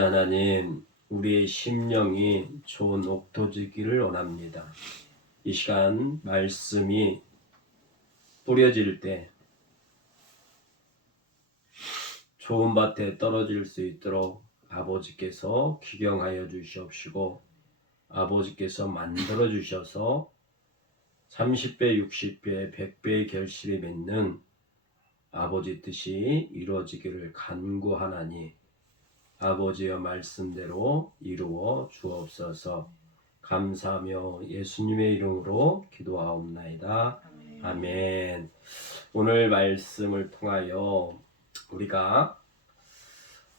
하나님, 우리의 심령이 좋은 옥토지기를 원합니다. 이 시간 말씀이 뿌려질 때 좋은 밭에 떨어질 수 있도록 아버지께서 기경하여 주시옵시고, 아버지께서 만들어 주셔서 30배, 60배, 100배의 결실이 맺는 아버지 뜻이 이루어지기를 간구하나니 아버지의 말씀대로 이루어 주옵소서. 감사하며 예수님의 이름으로 기도하옵나이다. 아멘. 오늘 말씀을 통하여 우리가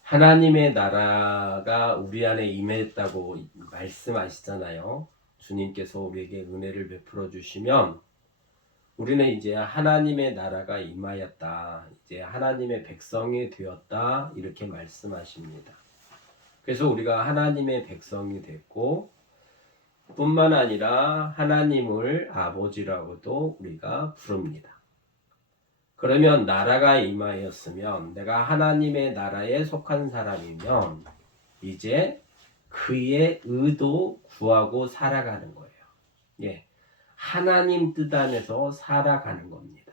하나님의 나라가 우리 안에 임했다고 말씀하시잖아요. 주님께서 우리에게 은혜를 베풀어 주시면 우리는 이제 하나님의 나라가 임하였다, 이제 하나님의 백성이 되었다, 이렇게 말씀하십니다. 그래서 우리가 하나님의 백성이 됐고, 뿐만 아니라 하나님을 아버지라고도 우리가 부릅니다. 그러면 나라가 임하였으면, 내가 하나님의 나라에 속한 사람이면 이제 그의 의도 구하고 살아가는 거예요. 예. 하나님 뜻 안에서 살아가는 겁니다.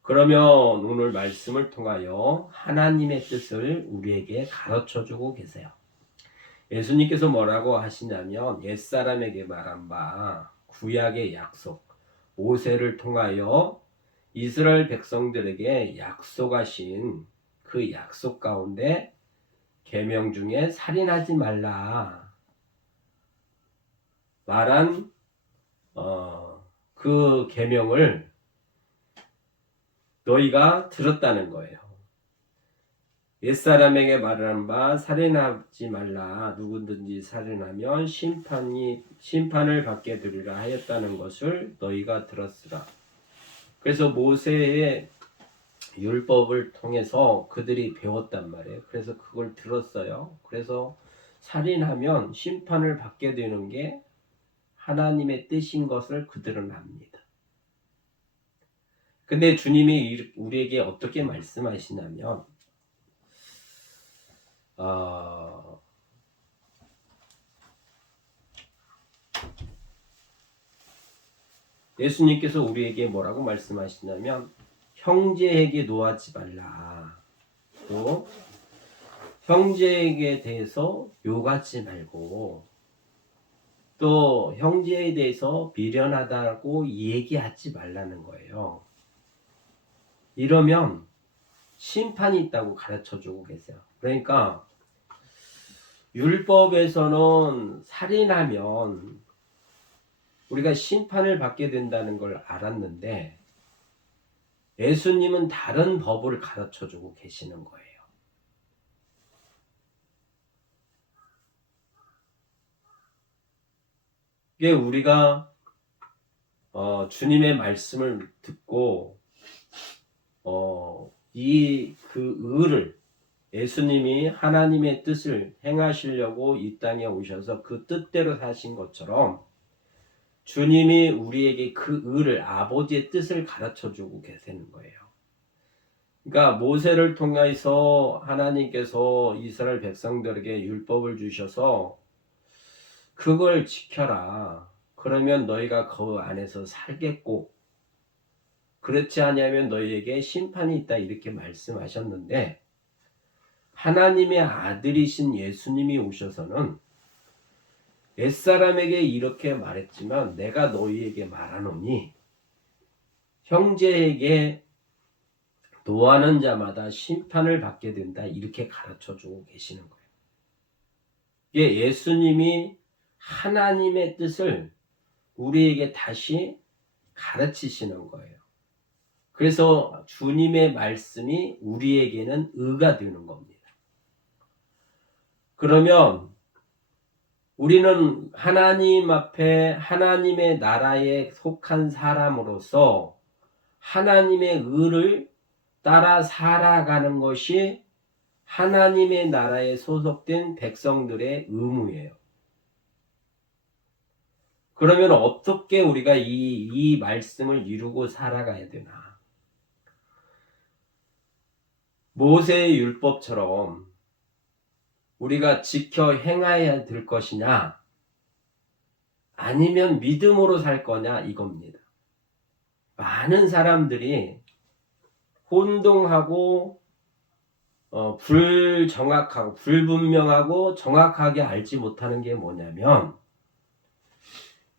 그러면 오늘 말씀을 통하여 하나님의 뜻을 우리에게 가르쳐주고 계세요. 예수님께서 뭐라고 하시냐면, 옛사람에게 말한 바 구약의 약속, 모세를 통하여 이스라엘 백성들에게 약속하신 그 약속 가운데 계명 중에 살인하지 말라 말한 그 계명을 너희가 들었다는 거예요. 옛사람에게 말하는 바 살인하지 말라, 누구든지 살인하면 심판을 받게 되리라 하였다는 것을 너희가 들었으라. 그래서 모세의 율법을 통해서 그들이 배웠단 말이에요. 그래서 그걸 들었어요. 그래서 살인하면 심판을 받게 되는 게 하나님의 뜻인 것을 그들은 압니다. 근데 주님이 우리에게 어떻게 말씀하시냐면, 예수님께서 우리에게 뭐라고 말씀하시냐면, 형제에게 노하지 말라, 또 형제에게 대해서 욕하지 말고, 또 형제에 대해서 미련하다고 얘기하지 말라는 거예요. 이러면 심판이 있다고 가르쳐주고 계세요. 그러니까 율법에서는 살인하면 우리가 심판을 받게 된다는 걸 알았는데, 예수님은 다른 법을 가르쳐주고 계시는 거예요. 이게 우리가 주님의 말씀을 듣고 그 의를, 예수님이 하나님의 뜻을 행하시려고 이 땅에 오셔서 그 뜻대로 사신 것처럼 주님이 우리에게 그 의를, 아버지의 뜻을 가르쳐주고 계시는 거예요. 그러니까 모세를 통해서 하나님께서 이스라엘 백성들에게 율법을 주셔서 그걸 지켜라, 그러면 너희가 그 안에서 살겠고, 그렇지 않으면 너희에게 심판이 있다, 이렇게 말씀하셨는데, 하나님의 아들이신 예수님이 오셔서는 옛사람에게 이렇게 말했지만 내가 너희에게 말하노니 형제에게 노하는 자마다 심판을 받게 된다, 이렇게 가르쳐주고 계시는 거예요. 이게 예수님이 하나님의 뜻을 우리에게 다시 가르치시는 거예요. 그래서 주님의 말씀이 우리에게는 의가 되는 겁니다. 그러면 우리는 하나님 앞에 하나님의 나라에 속한 사람으로서 하나님의 의를 따라 살아가는 것이 하나님의 나라에 소속된 백성들의 의무예요. 그러면 어떻게 우리가 이 말씀을 이루고 살아가야 되나? 모세의 율법처럼 우리가 지켜 행해야 될 것이냐, 아니면 믿음으로 살 거냐, 이겁니다. 많은 사람들이 혼동하고 불정확하고 불분명하고 정확하게 알지 못하는 게 뭐냐면,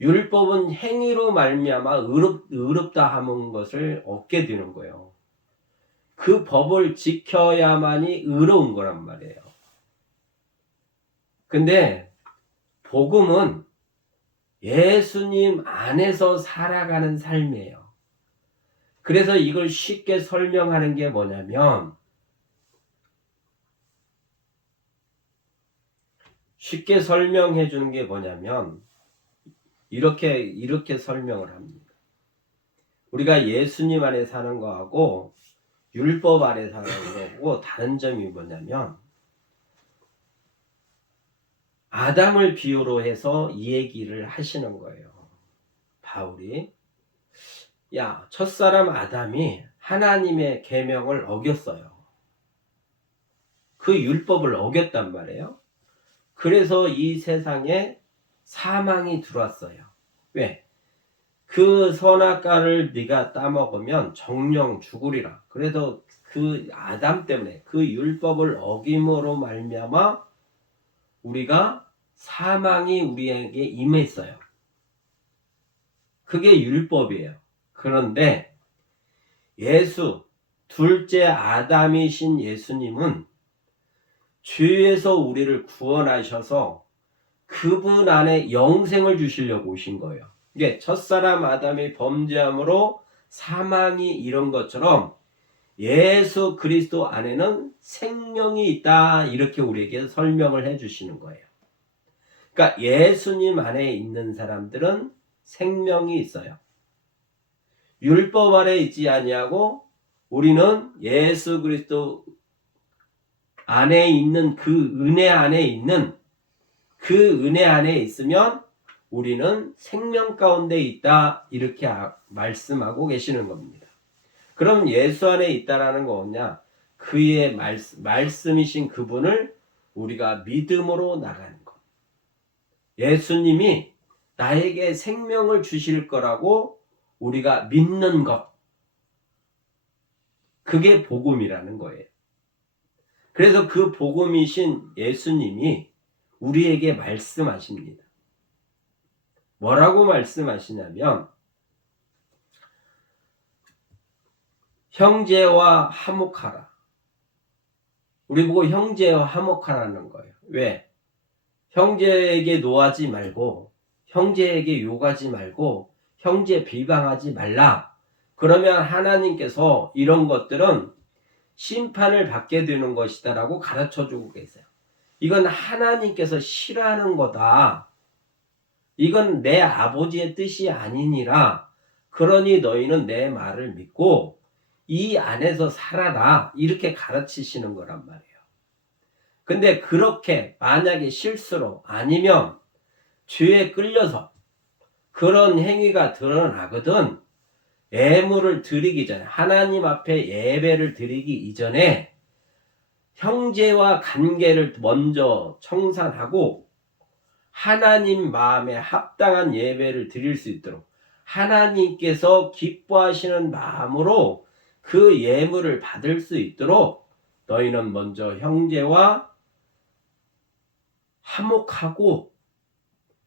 율법은 행위로 말미암아 의롭다 하는 것을 얻게 되는 거예요. 그 법을 지켜야만이 의로운 거란 말이에요. 근데 복음은 예수님 안에서 살아가는 삶이에요. 그래서 이걸 쉽게 설명하는 게 뭐냐면, 쉽게 설명해 주는 게 뭐냐면 이렇게 설명을 합니다. 우리가 예수님 안에 사는 거하고 율법 아래 사는 거고 다른 점이 뭐냐면, 아담을 비유로 해서 이 얘기를 하시는 거예요. 바울이, 야, 첫사람 아담이 하나님의 계명을 어겼어요. 그 율법을 어겼단 말이에요. 그래서 이 세상에 사망이 들어왔어요. 왜? 그 선악과를 네가 따먹으면 정령 죽으리라. 그래서 그 아담 때문에 그 율법을 어김으로 말미암아 우리가 사망이 우리에게 임했어요. 그게 율법이에요. 그런데 예수, 둘째 아담이신 예수님은 죄에서 우리를 구원하셔서 그분 안에 영생을 주시려고 오신 거예요. 이게 첫사람 아담이 범죄함으로 사망이 이런 것처럼 예수 그리스도 안에는 생명이 있다, 이렇게 우리에게 설명을 해 주시는 거예요. 그러니까 예수님 안에 있는 사람들은 생명이 있어요. 율법 아래 있지 아니하고 우리는 예수 그리스도 안에 있는 그 은혜 안에 있는 그 은혜 안에 있으면 우리는 생명 가운데 있다, 이렇게 말씀하고 계시는 겁니다. 그럼 예수 안에 있다라는 거 뭐냐? 그의 말씀이신 그분을 우리가 믿음으로 나가는 것. 예수님이 나에게 생명을 주실 거라고 우리가 믿는 것. 그게 복음이라는 거예요. 그래서 그 복음이신 예수님이 우리에게 말씀하십니다. 뭐라고 말씀하시냐면, 형제와 화목하라. 우리 보고 형제와 화목하라는 거예요. 왜? 형제에게 노하지 말고, 형제에게 욕하지 말고, 형제 비방하지 말라. 그러면 하나님께서 이런 것들은 심판을 받게 되는 것이다라고 가르쳐주고 계세요. 이건 하나님께서 싫어하는 거다. 이건 내 아버지의 뜻이 아니니라. 그러니 너희는 내 말을 믿고 이 안에서 살아라, 이렇게 가르치시는 거란 말이에요. 근데 그렇게 만약에 실수로 아니면 죄에 끌려서 그런 행위가 드러나거든, 예물을 드리기 전에, 하나님 앞에 예배를 드리기 이전에 형제와 관계를 먼저 청산하고 하나님 마음에 합당한 예배를 드릴 수 있도록 하나님께서 기뻐하시는 마음으로 그 예물을 받을 수 있도록 너희는 먼저 형제와 화목하고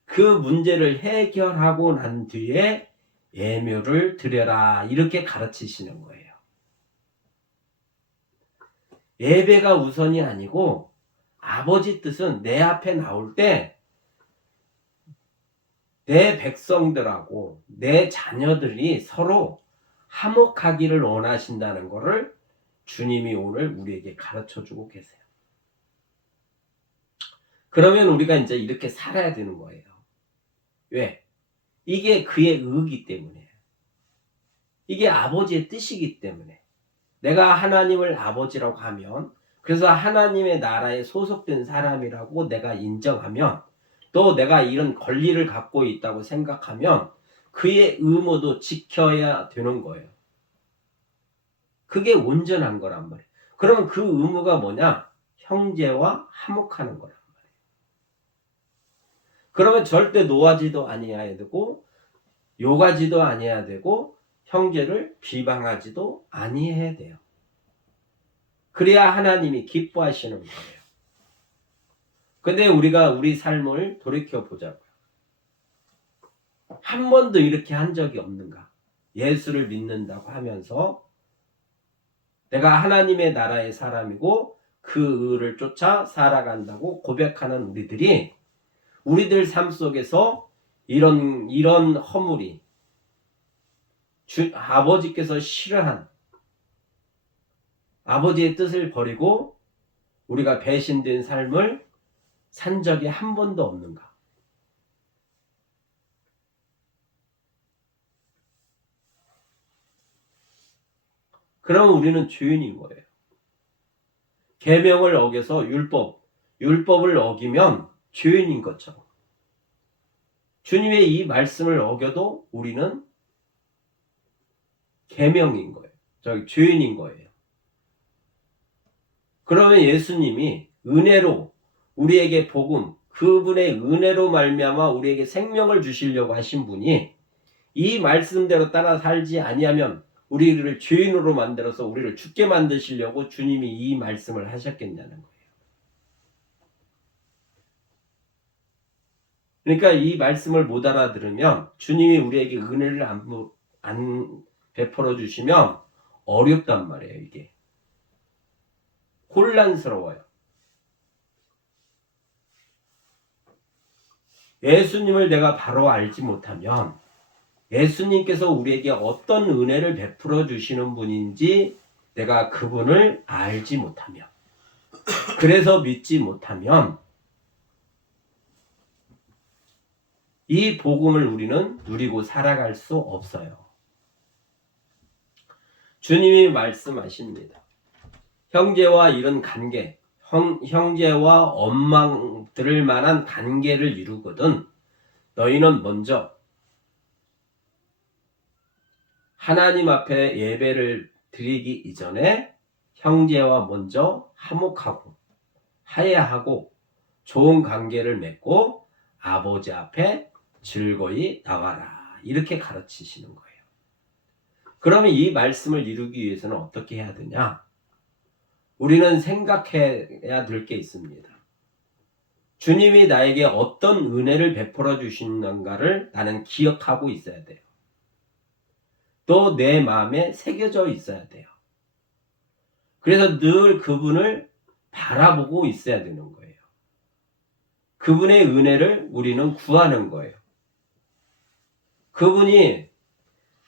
그 문제를 해결하고 난 뒤에 예물을 드려라, 이렇게 가르치시는 거예요. 예배가 우선이 아니고 아버지 뜻은 내 앞에 나올 때 내 백성들하고 내 자녀들이 서로 화목하기를 원하신다는 것을 주님이 오늘 우리에게 가르쳐주고 계세요. 그러면 우리가 이제 이렇게 살아야 되는 거예요. 왜? 이게 그의 의이기 때문에, 이게 아버지의 뜻이기 때문에. 내가 하나님을 아버지라고 하면, 그래서 하나님의 나라에 소속된 사람이라고 내가 인정하면, 또 내가 이런 권리를 갖고 있다고 생각하면 그의 의무도 지켜야 되는 거예요. 그게 온전한 거란 말이에요. 그러면 그 의무가 뭐냐? 형제와 화목하는 거란 말이에요. 그러면 절대 노하지도 아니해야 되고 욕하지도 아니해야 되고 형제를 비방하지도 아니해야 돼요. 그래야 하나님이 기뻐하시는 거예요. 근데 우리가 우리 삶을 돌이켜 보자고요. 한 번도 이렇게 한 적이 없는가? 예수를 믿는다고 하면서 내가 하나님의 나라의 사람이고 그 의를 쫓아 살아간다고 고백하는 우리들 삶 속에서 이런 허물이 아버지께서 싫어한 아버지의 뜻을 버리고 우리가 배신된 삶을 산 적이 한 번도 없는가? 그러면 우리는 죄인인 거예요. 계명을 어겨서 율법을 어기면 죄인인 것처럼. 주님의 이 말씀을 어겨도 우리는 계명인 거예요. 죄인인 거예요. 그러면 예수님이 은혜로 우리에게 복음, 그분의 은혜로 말미암아 우리에게 생명을 주시려고 하신 분이 이 말씀대로 따라 살지 아니하면 우리를 죄인으로 만들어서 우리를 죽게 만드시려고 주님이 이 말씀을 하셨겠냐는 거예요. 그러니까 이 말씀을 못 알아들으면 주님이 우리에게 은혜를 안 베풀어 주시면 어렵단 말이에요. 이게 혼란스러워요. 예수님을 내가 바로 알지 못하면 예수님께서 우리에게 어떤 은혜를 베풀어 주시는 분인지 내가 그분을 알지 못하면, 그래서 믿지 못하면 이 복음을 우리는 누리고 살아갈 수 없어요. 주님이 말씀하십니다. 형제와 이런 관계, 형제와 엄마 들을 만한 관계를 이루거든 너희는 먼저 하나님 앞에 예배를 드리기 이전에 형제와 먼저 화목하고 화해하고 좋은 관계를 맺고 아버지 앞에 즐거이 나와라. 이렇게 가르치시는 거예요. 그러면 이 말씀을 이루기 위해서는 어떻게 해야 되냐? 우리는 생각해야 될 게 있습니다. 주님이 나에게 어떤 은혜를 베풀어 주시는가를 나는 기억하고 있어야 돼요. 또 내 마음에 새겨져 있어야 돼요. 그래서 늘 그분을 바라보고 있어야 되는 거예요. 그분의 은혜를 우리는 구하는 거예요. 그분이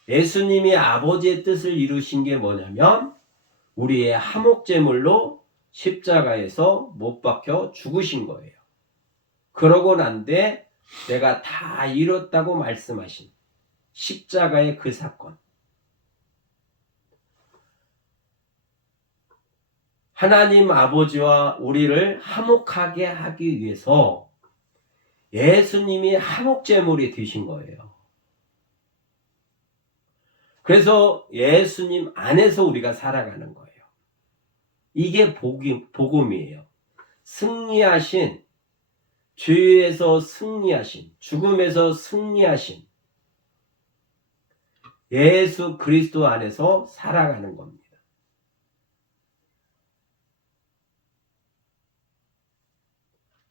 예수님이 아버지의 뜻을 이루신 게 뭐냐면 우리의 화목제물로 십자가에서 못 박혀 죽으신 거예요. 그러고 난 뒤에 내가 다 이뤘다고 말씀하신 십자가의 그 사건. 하나님 아버지와 우리를 화목하게 하기 위해서 예수님이 화목제물이 되신 거예요. 그래서 예수님 안에서 우리가 살아가는 거예요. 이게 복음이에요. 승리하신, 죄에서 승리하신, 죽음에서 승리하신 예수 그리스도 안에서 살아가는 겁니다.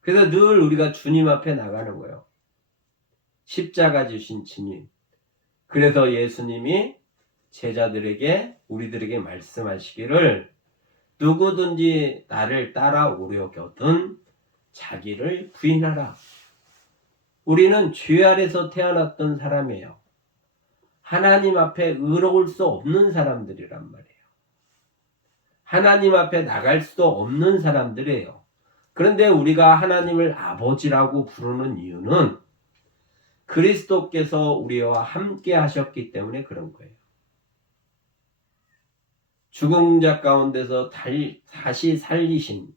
그래서 늘 우리가 주님 앞에 나가는 거예요. 십자가 주신 주님. 그래서 예수님이 제자들에게 우리들에게 말씀하시기를 누구든지 나를 따라오려거든 자기를 부인하라. 우리는 죄 아래서 태어났던 사람이에요. 하나님 앞에 의로울 수 없는 사람들이란 말이에요. 하나님 앞에 나갈 수도 없는 사람들이에요. 그런데 우리가 하나님을 아버지라고 부르는 이유는 그리스도께서 우리와 함께 하셨기 때문에 그런 거예요. 죽은 자 가운데서 다시 살리신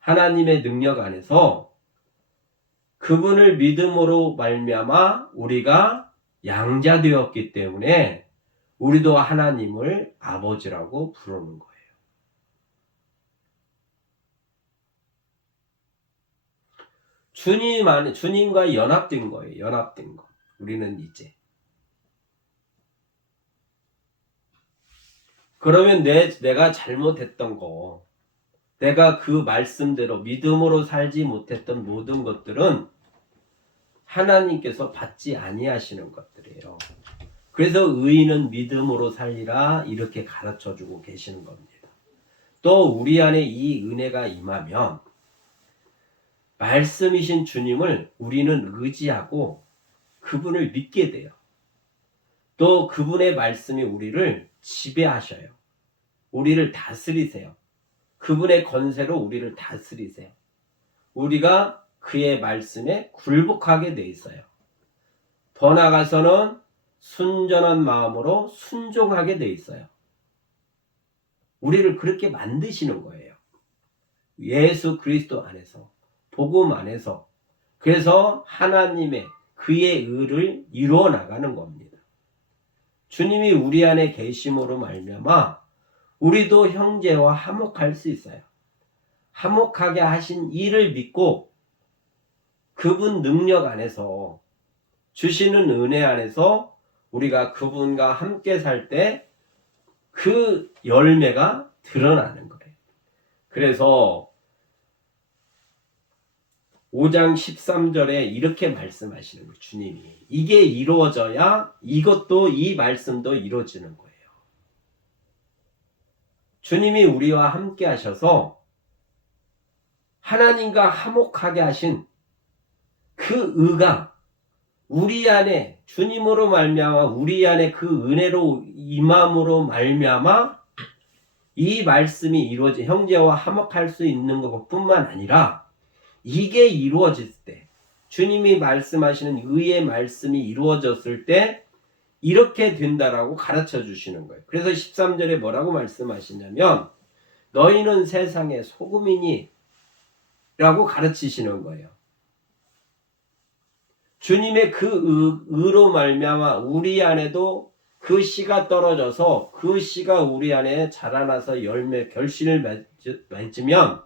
하나님의 능력 안에서 그분을 믿음으로 말미암아 우리가 양자되었기 때문에 우리도 하나님을 아버지라고 부르는 거예요. 주님과 연합된 거예요. 연합된 거. 우리는 이제. 그러면 내가 잘못했던 거, 내가 그 말씀대로 믿음으로 살지 못했던 모든 것들은 하나님께서 받지 아니하시는 것들이에요. 그래서 의인은 믿음으로 살리라 이렇게 가르쳐주고 계시는 겁니다. 또 우리 안에 이 은혜가 임하면 말씀이신 주님을 우리는 의지하고 그분을 믿게 돼요. 또 그분의 말씀이 우리를 지배하셔요. 우리를 다스리세요. 그분의 권세로 우리를 다스리세요. 우리가 그의 말씀에 굴복하게 돼 있어요. 더 나아가서는 순전한 마음으로 순종하게 돼 있어요. 우리를 그렇게 만드시는 거예요. 예수 그리스도 안에서, 복음 안에서. 그래서 하나님의 그의 의를 이루어 나가는 겁니다. 주님이 우리 안에 계심으로 말미암아 우리도 형제와 화목할 수 있어요. 화목하게 하신 이를 믿고 그분 능력 안에서 주시는 은혜 안에서 우리가 그분과 함께 살 때 그 열매가 드러나는 거예요. 그래서 5장 13절에 이렇게 말씀하시는 거예요. 주님이. 이게 이루어져야 이것도 이 말씀도 이루어지는 거예요. 주님이 우리와 함께 하셔서 하나님과 화목하게 하신 그 의가 우리 안에 주님으로 말미암아 우리 안에 그 은혜로 임함으로 말미암아 이 말씀이 이루어져 형제와 화목할 수 있는 것뿐만 아니라 이게 이루어질 때 주님이 말씀하시는 의의 말씀이 이루어졌을 때 이렇게 된다라고 가르쳐 주시는 거예요. 그래서 13절에 뭐라고 말씀하시냐면 너희는 세상의 소금이니 라고 가르치시는 거예요. 주님의 그 의로 말미암아 우리 안에도 그 씨가 떨어져서 그 씨가 우리 안에 자라나서 열매 결실을 맺으면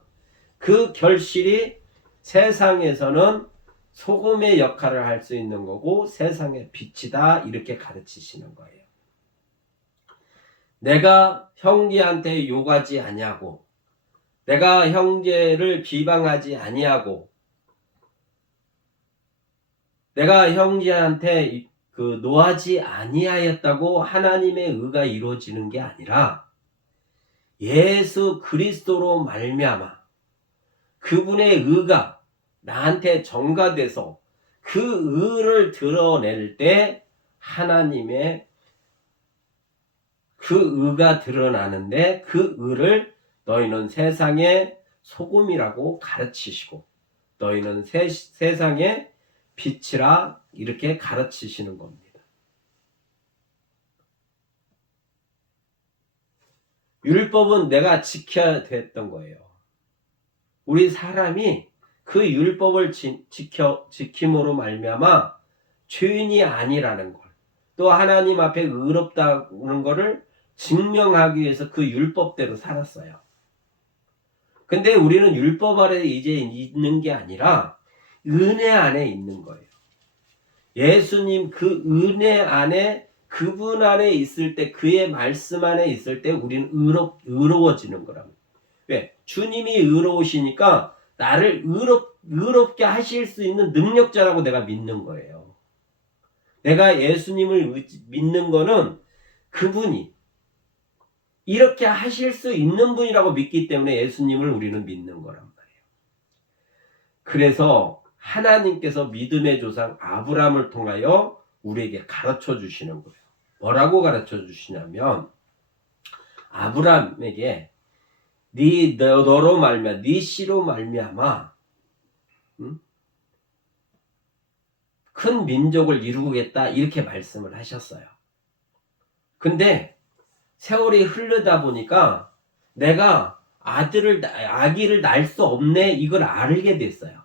그 결실이 세상에서는 소금의 역할을 할 수 있는 거고 세상의 빛이다 이렇게 가르치시는 거예요. 내가 형제한테 욕하지 아니하고 내가 형제를 비방하지 아니하고 내가 형제한테 노하지 아니하였다고 하나님의 의가 이루어지는 게 아니라 예수 그리스도로 말미암아 그분의 의가 나한테 전가돼서 그 의를 드러낼 때 하나님의 그 의가 드러나는데 그 의를 너희는 세상의 소금이라고 가르치시고 너희는 세상의 빛이라 이렇게 가르치시는 겁니다. 율법은 내가 지켜야 됐던 거예요. 우리 사람이 그 율법을 지킴으로 말미암아 죄인이 아니라는 걸, 또 하나님 앞에 의롭다는 것을 증명하기 위해서 그 율법대로 살았어요. 근데 우리는 율법 아래 이제 있는 게 아니라 은혜 안에 있는 거예요. 예수님 그 은혜 안에 그분 안에 있을 때 그의 말씀 안에 있을 때 우리는 의로워지는 거랍니다. 왜? 주님이 의로우시니까 나를 의롭게 하실 수 있는 능력자라고 내가 믿는 거예요. 내가 예수님을 믿는 거는 그분이 이렇게 하실 수 있는 분이라고 믿기 때문에 예수님을 우리는 믿는 거란 말이에요. 그래서 하나님께서 믿음의 조상 아브라함을 통하여 우리에게 가르쳐 주시는 거예요. 뭐라고 가르쳐 주시냐면 아브라함에게 너로 말미암아 네 씨로 말미암아 큰 민족을 이루겠다 이렇게 말씀을 하셨어요. 근데 세월이 흐르다 보니까 내가 아기를 낳을 수 없네 이걸 알게 됐어요.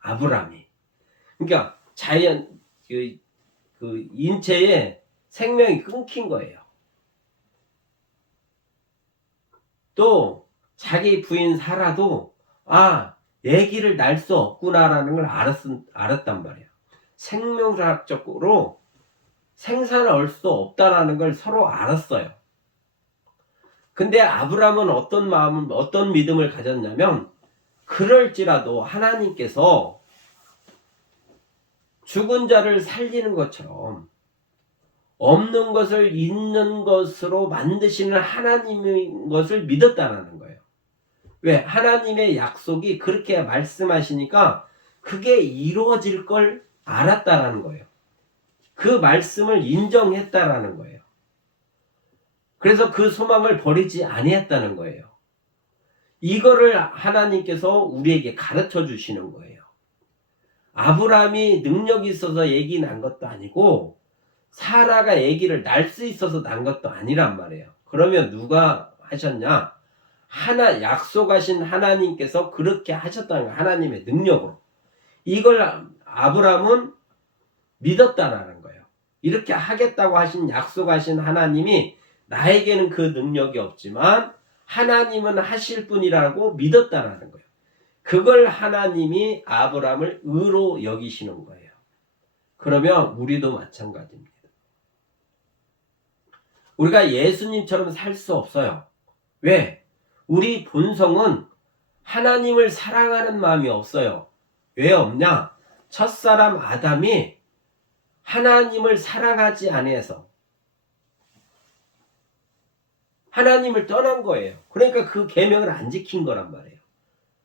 아브라함이. 그러니까 자연 그 인체의 생명이 끊긴 거예요. 또 자기 부인 사라도 아기를 낳을 수 없구나라는 걸 알았단 말이에요. 생명학적으로 생산할 수 없다라는 걸 서로 알았어요. 근데 아브라함은 어떤 믿음을 가졌냐면, 그럴지라도 하나님께서 죽은 자를 살리는 것처럼 없는 것을 있는 것으로 만드시는 하나님인 것을 믿었다라는 거예요. 왜? 하나님의 약속이 그렇게 말씀하시니까 그게 이루어질 걸 알았다라는 거예요. 그 말씀을 인정했다라는 거예요. 그래서 그 소망을 버리지 아니했다는 거예요. 이거를 하나님께서 우리에게 가르쳐 주시는 거예요. 아브라함이 능력이 있어서 아기 낳은 것도 아니고 사라가 아기를 낳을 수 있어서 낳은 것도 아니란 말이에요. 그러면 누가 하셨냐? 약속하신 하나님께서 그렇게 하셨다는 거예요. 하나님의 능력으로. 이걸 아브라함은 믿었다라는 거예요. 이렇게 하겠다고 하신 약속하신 하나님이 나에게는 그 능력이 없지만 하나님은 하실 분이라고 믿었다라는 거예요. 그걸 하나님이 아브라함을 의로 여기시는 거예요. 그러면 우리도 마찬가지입니다. 우리가 예수님처럼 살 수 없어요. 왜? 우리 본성은 하나님을 사랑하는 마음이 없어요. 왜 없냐? 첫사람 아담이 하나님을 사랑하지 아니해서 하나님을 떠난 거예요. 그러니까 그 계명을 안 지킨 거란 말이에요.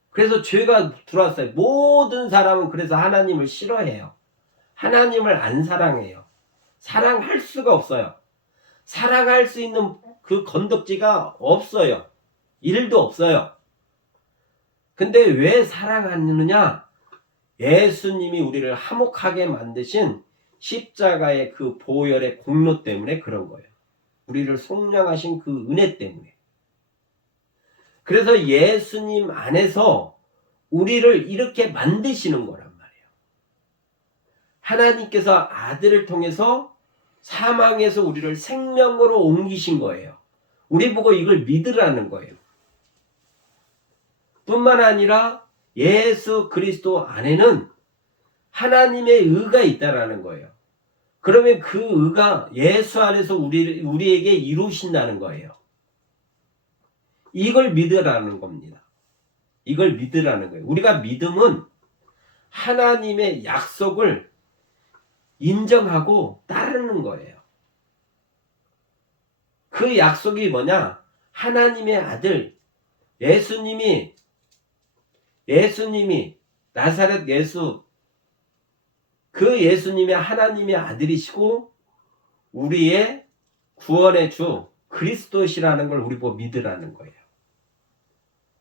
그래서 죄가 들어왔어요. 모든 사람은 그래서 하나님을 싫어해요. 하나님을 안 사랑해요. 사랑할 수가 없어요. 사랑할 수 있는 그 건덕지가 없어요. 일도 없어요. 근데 왜 사랑하느냐? 예수님이 우리를 화목하게 만드신 십자가의 그 보혈의 공로 때문에 그런 거예요. 우리를 속량하신 그 은혜 때문에. 그래서 예수님 안에서 우리를 이렇게 만드시는 거란 말이에요. 하나님께서 아들을 통해서 사망에서 우리를 생명으로 옮기신 거예요. 우리 보고 이걸 믿으라는 거예요. 뿐만 아니라 예수 그리스도 안에는 하나님의 의가 있다라는 거예요. 그러면 그 의가 예수 안에서 우리에게 이루신다는 거예요. 이걸 믿으라는 겁니다. 이걸 믿으라는 거예요. 우리가 믿음은 하나님의 약속을 인정하고 따르는 거예요. 그 약속이 뭐냐? 하나님의 아들 예수님이 나사렛 예수, 그 예수님이 하나님의 아들이시고 우리의 구원의 주 그리스도시라는 걸 우리 보고 믿으라는 거예요.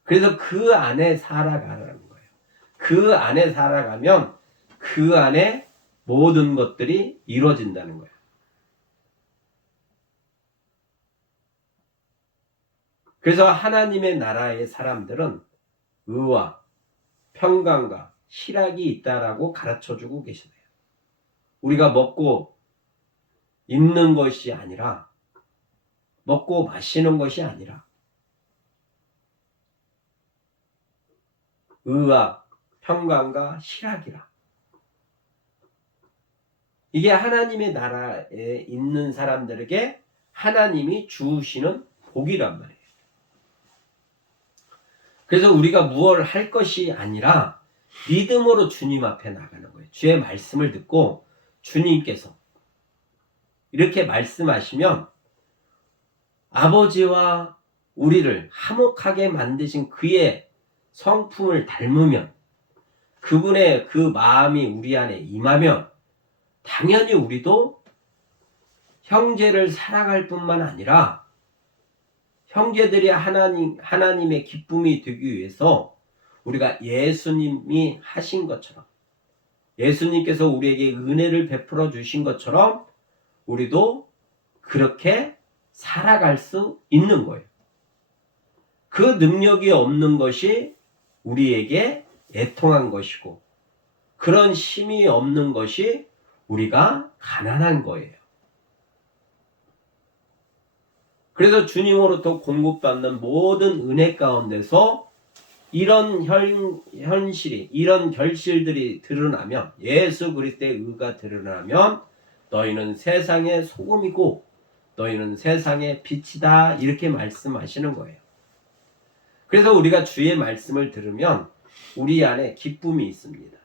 그래서 그 안에 살아가라는 거예요. 그 안에 살아가면 그 안에 모든 것들이 이루어진다는 거예요. 그래서 하나님의 나라의 사람들은 의와 평강과 희락이 있다라고 가르쳐주고 계시네요. 우리가 먹고 입는 것이 아니라, 먹고 마시는 것이 아니라 의와 평강과 희락이라. 이게 하나님의 나라에 있는 사람들에게 하나님이 주시는 복이란 말이에요. 그래서 우리가 무엇을 할 것이 아니라 믿음으로 주님 앞에 나가는 거예요. 주의 말씀을 듣고 주님께서 이렇게 말씀하시면 아버지와 우리를 화목하게 만드신 그의 성품을 닮으면, 그분의 그 마음이 우리 안에 임하면 당연히 우리도 형제를 사랑할 뿐만 아니라 형제들이 하나님의 기쁨이 되기 위해서 우리가 예수님이 하신 것처럼, 예수님께서 우리에게 은혜를 베풀어 주신 것처럼 우리도 그렇게 살아갈 수 있는 거예요. 그 능력이 없는 것이 우리에게 애통한 것이고, 그런 힘이 없는 것이 우리가 가난한 거예요. 그래서 주님으로부터 공급받는 모든 은혜 가운데서 이런 현실이, 이런 결실들이 드러나면, 예수 그리스도의 의가 드러나면 너희는 세상의 소금이고 너희는 세상의 빛이다, 이렇게 말씀하시는 거예요. 그래서 우리가 주의 말씀을 들으면 우리 안에 기쁨이 있습니다.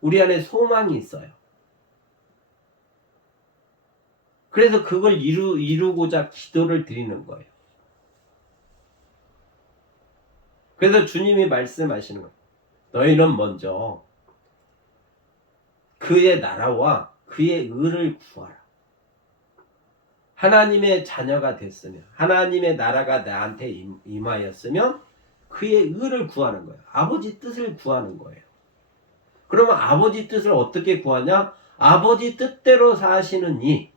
우리 안에 소망이 있어요. 그래서 그걸 이루고자 기도를 드리는 거예요. 그래서 주님이 말씀하시는 거예요. 너희는 먼저 그의 나라와 그의 의를 구하라. 하나님의 자녀가 됐으면, 하나님의 나라가 나한테 임하였으면 그의 의를 구하는 거예요. 아버지 뜻을 구하는 거예요. 그러면 아버지 뜻을 어떻게 구하냐? 아버지 뜻대로 사시는 이,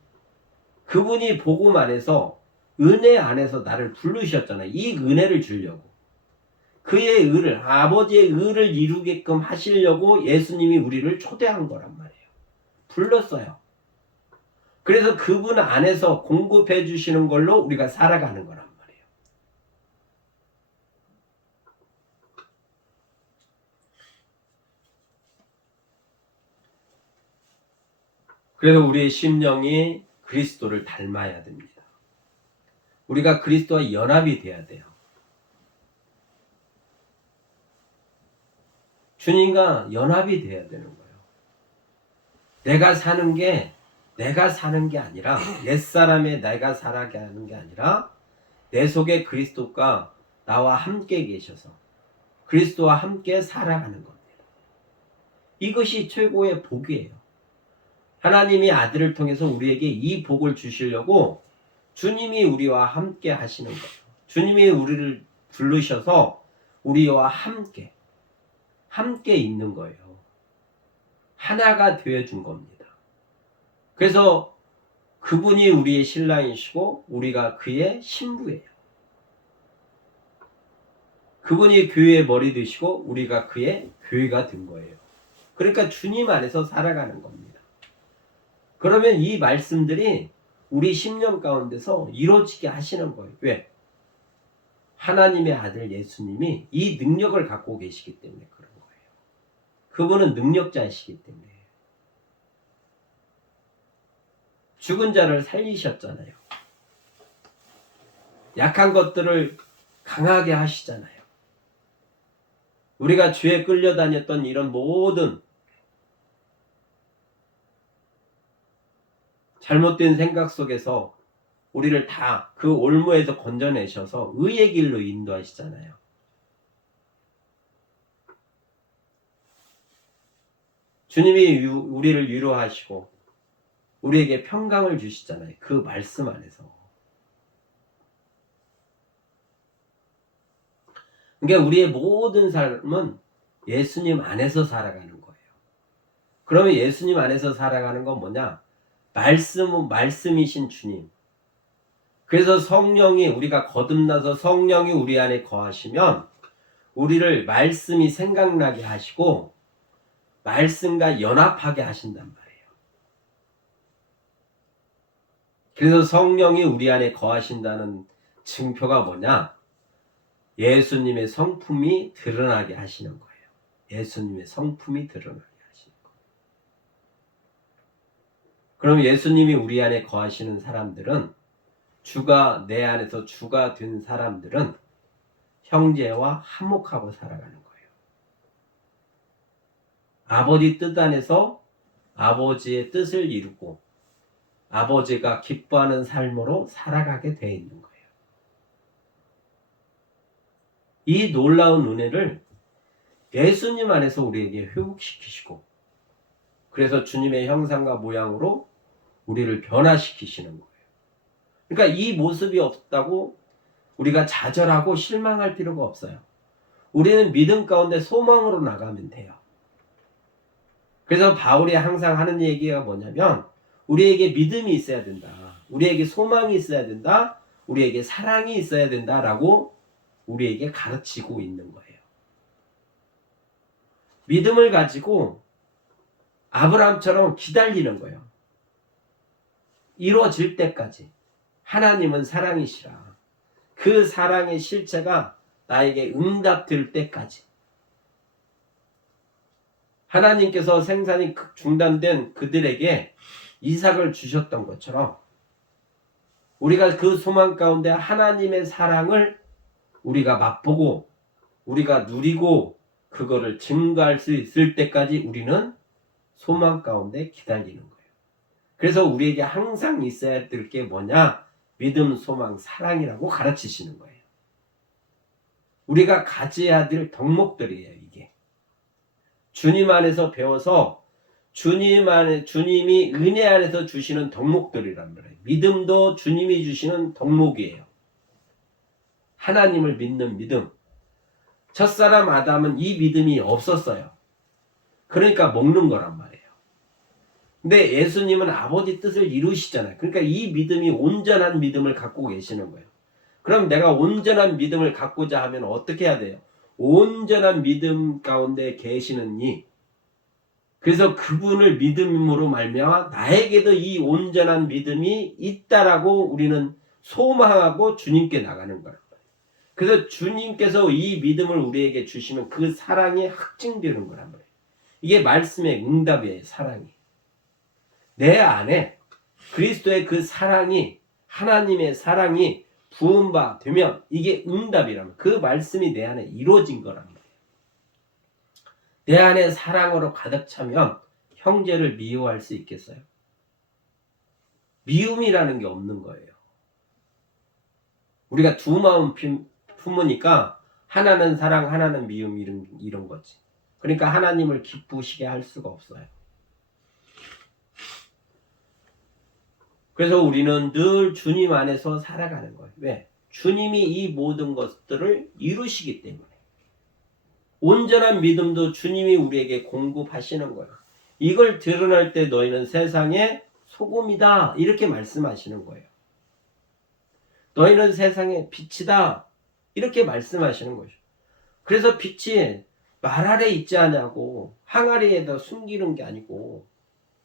그분이 복음 안에서, 은혜 안에서 나를 부르셨잖아요. 이 은혜를 주려고. 그의 의를, 아버지의 의를 이루게끔 하시려고 예수님이 우리를 초대한 거란 말이에요. 불렀어요. 그래서 그분 안에서 공급해 주시는 걸로 우리가 살아가는 거란 말이에요. 그래서 우리의 심령이 그리스도를 닮아야 됩니다. 우리가 그리스도와 연합이 돼야 돼요. 주님과 연합이 돼야 되는 거예요. 내가 사는 게 아니라, 옛사람의 내가 살아가게 하는 게 아니라 내 속에 그리스도가 나와 함께 계셔서 그리스도와 함께 살아가는 겁니다. 이것이 최고의 복이에요. 하나님이 아들을 통해서 우리에게 이 복을 주시려고 주님이 우리와 함께 하시는 거예요. 주님이 우리를 부르셔서 우리와 함께 있는 거예요. 하나가 되어준 겁니다. 그래서 그분이 우리의 신랑이시고 우리가 그의 신부예요. 그분이 교회의 머리 되시고 우리가 그의 교회가 된 거예요. 그러니까 주님 안에서 살아가는 겁니다. 그러면 이 말씀들이 우리 심령 가운데서 이루어지게 하시는 거예요. 왜? 하나님의 아들 예수님이 이 능력을 갖고 계시기 때문에 그런 거예요. 그분은 능력자이시기 때문에. 죽은 자를 살리셨잖아요. 약한 것들을 강하게 하시잖아요. 우리가 죄에 끌려다녔던 이런 모든 잘못된 생각 속에서 우리를 다 그 올무에서 건져내셔서 의의 길로 인도하시잖아요. 주님이 우리를 위로하시고 우리에게 평강을 주시잖아요. 그 말씀 안에서. 그러니까 우리의 모든 삶은 예수님 안에서 살아가는 거예요. 그러면 예수님 안에서 살아가는 건 뭐냐? 말씀이신 주님. 그래서 성령이, 우리가 거듭나서 성령이 우리 안에 거하시면 우리를 말씀이 생각나게 하시고 말씀과 연합하게 하신단 말이에요. 그래서 성령이 우리 안에 거하신다는 증표가 뭐냐? 예수님의 성품이 드러나게 하시는 거예요. 예수님의 성품이 드러나게 하시는 거예요. 그럼 예수님이 우리 안에 거하시는 사람들은, 주가 내 안에서 주가 된 사람들은 형제와 화목하고 살아가는 거예요. 아버지 뜻 안에서 아버지의 뜻을 이루고 아버지가 기뻐하는 삶으로 살아가게 되어 있는 거예요. 이 놀라운 은혜를 예수님 안에서 우리에게 회복시키시고, 그래서 주님의 형상과 모양으로 우리를 변화시키시는 거예요. 그러니까 이 모습이 없다고 우리가 좌절하고 실망할 필요가 없어요. 우리는 믿음 가운데 소망으로 나가면 돼요. 그래서 바울이 항상 하는 얘기가 뭐냐면, 우리에게 믿음이 있어야 된다. 우리에게 소망이 있어야 된다. 우리에게 사랑이 있어야 된다라고 우리에게 가르치고 있는 거예요. 믿음을 가지고 아브라함처럼 기다리는 거예요. 이루어질 때까지. 하나님은 사랑이시라. 그 사랑의 실체가 나에게 응답 될 때까지. 하나님께서 생산이 중단된 그들에게 이삭을 주셨던 것처럼 우리가 그 소망 가운데 하나님의 사랑을 우리가 맛보고 우리가 누리고 그거를 증거할 수 있을 때까지 우리는 소망 가운데 기다리는 거예요. 그래서 우리에게 항상 있어야 될 게 뭐냐? 믿음, 소망, 사랑이라고 가르치시는 거예요. 우리가 가져야 될 덕목들이에요, 이게. 주님 안에서 배워서 주님이 은혜 안에서 주시는 덕목들이란 말이에요. 믿음도 주님이 주시는 덕목이에요. 하나님을 믿는 믿음. 첫사람 아담은 이 믿음이 없었어요. 그러니까 먹는 거란 말이에요. 근데 예수님은 아버지 뜻을 이루시잖아요. 그러니까 이 믿음이 온전한 믿음을 갖고 계시는 거예요. 그럼 내가 온전한 믿음을 갖고자 하면 어떻게 해야 돼요? 온전한 믿음 가운데 계시는 이, 그래서 그분을 믿음으로 말미암아 나에게도 이 온전한 믿음이 있다라고 우리는 소망하고 주님께 나가는 거예요. 그래서 주님께서 이 믿음을 우리에게 주시면 그 사랑이 확증되는 거란 말이에요. 이게 말씀의 응답이에요. 사랑이. 내 안에 그리스도의 그 사랑이, 하나님의 사랑이 부음바 되면 이게 응답이라면 그 말씀이 내 안에 이루어진 거란 말이에요. 내 안에 사랑으로 가득 차면 형제를 미워할 수 있겠어요? 미움이라는 게 없는 거예요. 우리가 두 마음 품으니까 하나는 사랑, 하나는 미움 이런 거지. 그러니까 하나님을 기쁘시게 할 수가 없어요. 그래서 우리는 늘 주님 안에서 살아가는 거예요. 왜? 주님이 이 모든 것들을 이루시기 때문에. 온전한 믿음도 주님이 우리에게 공급하시는 거예요. 이걸 드러날 때 너희는 세상의 소금이다. 이렇게 말씀하시는 거예요. 너희는 세상의 빛이다. 이렇게 말씀하시는 거죠. 그래서 빛이 말 아래 있지 않냐고 항아리에다 숨기는 게 아니고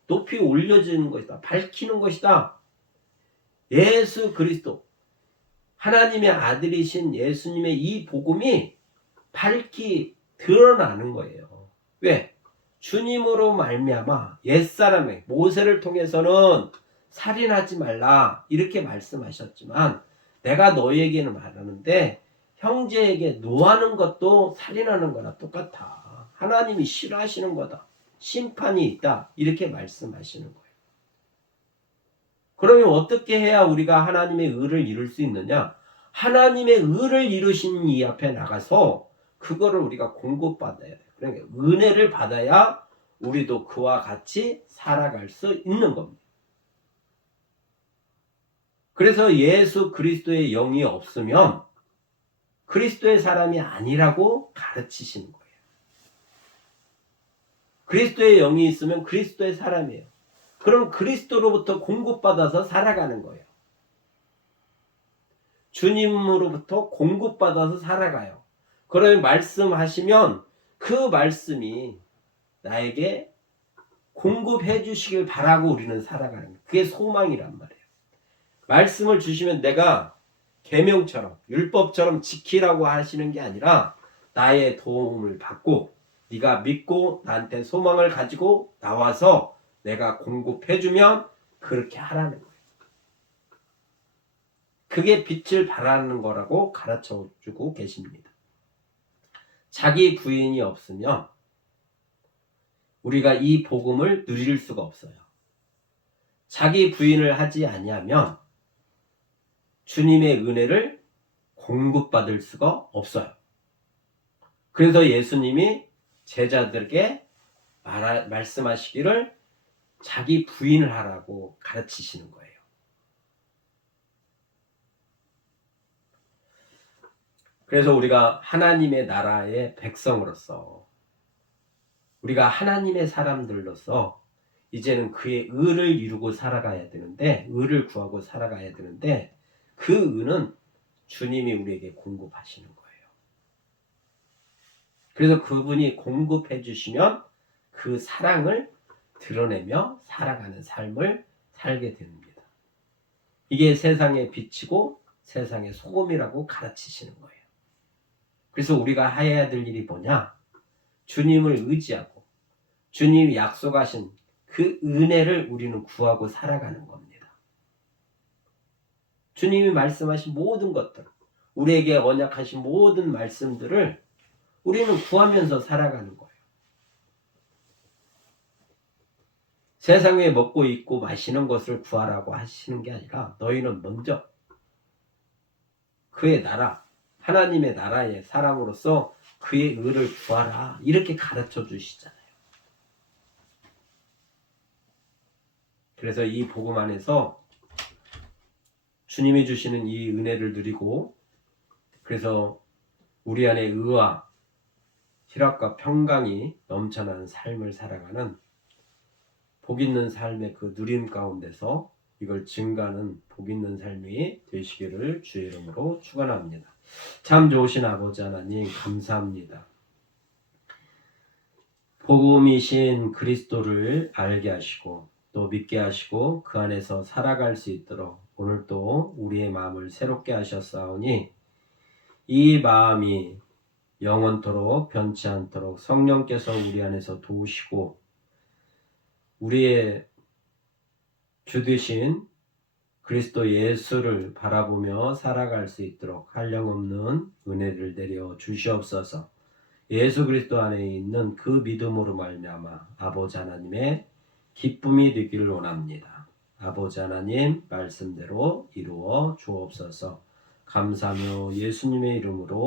높이 올려지는 것이다. 밝히는 것이다. 예수 그리스도 하나님의 아들이신 예수님의 이 복음이 밝히 드러나는 거예요. 왜? 주님으로 말미암아 옛사람의 모세를 통해서는 살인하지 말라 이렇게 말씀하셨지만 내가 너희에게는 말하는데 형제에게 노하는 것도 살인하는 거나 똑같아. 하나님이 싫어하시는 거다. 심판이 있다. 이렇게 말씀하시는 거예요. 그러면 어떻게 해야 우리가 하나님의 의를 이룰 수 있느냐? 하나님의 의를 이루신 이 앞에 나가서 그거를 우리가 공급받아야 돼요. 그러니까 은혜를 받아야 우리도 그와 같이 살아갈 수 있는 겁니다. 그래서 예수 그리스도의 영이 없으면 그리스도의 사람이 아니라고 가르치시는 거예요. 그리스도의 영이 있으면 그리스도의 사람이에요. 그럼 그리스도로부터 공급받아서 살아가는 거예요. 주님으로부터 공급받아서 살아가요. 그러면 말씀하시면 그 말씀이 나에게 공급해 주시길 바라고 우리는 살아가는 거예요. 그게 소망이란 말이에요. 말씀을 주시면 내가 계명처럼 율법처럼 지키라고 하시는 게 아니라 나의 도움을 받고 네가 믿고 나한테 소망을 가지고 나와서 내가 공급해주면 그렇게 하라는 거예요. 그게 빛을 발하는 거라고 가르쳐주고 계십니다. 자기 부인이 없으면 우리가 이 복음을 누릴 수가 없어요. 자기 부인을 하지 아니하면 주님의 은혜를 공급받을 수가 없어요. 그래서 예수님이 제자들에게 말씀하시기를 자기 부인을 하라고 가르치시는 거예요. 그래서 우리가 하나님의 나라의 백성으로서 우리가 하나님의 사람들로서 이제는 그의 의를 이루고 살아가야 되는데 의를 구하고 살아가야 되는데 그 의는 주님이 우리에게 공급하시는 거예요. 그래서 그분이 공급해 주시면 그 사랑을 드러내며 살아가는 삶을 살게 됩니다. 이게 세상의 빛이고 세상의 소금이라고 가르치시는 거예요. 그래서 우리가 해야 될 일이 뭐냐? 주님을 의지하고 주님이 약속하신 그 은혜를 우리는 구하고 살아가는 겁니다. 주님이 말씀하신 모든 것들, 우리에게 언약하신 모든 말씀들을 우리는 구하면서 살아가는 거예요. 세상에 먹고 입고 마시는 것을 구하라고 하시는 게 아니라 너희는 먼저 그의 나라, 하나님의 나라의 사람으로서 그의 의를 구하라, 이렇게 가르쳐 주시잖아요. 그래서 이 복음 안에서 주님이 주시는 이 은혜를 누리고, 그래서 우리 안에 의와 희락과 평강이 넘쳐나는 삶을 살아가는 복 있는 삶의 그 누림 가운데서 이걸 증가하는 복 있는 삶이 되시기를 주의 이름으로 축원합니다. 참 좋으신 아버지 하나님, 감사합니다. 복음이신 그리스도를 알게 하시고 또 믿게 하시고 그 안에서 살아갈 수 있도록 오늘 또 우리의 마음을 새롭게 하셨사오니 이 마음이 영원토록 변치 않도록 성령께서 우리 안에서 도우시고 우리의 주 되신 그리스도 예수를 바라보며 살아갈 수 있도록 한량없는 은혜를 내려 주시옵소서. 예수 그리스도 안에 있는 그 믿음으로 말미암아 아버지 하나님의 기쁨이 되기를 원합니다. 아버지 하나님 말씀대로 이루어 주옵소서. 감사하며 예수님의 이름으로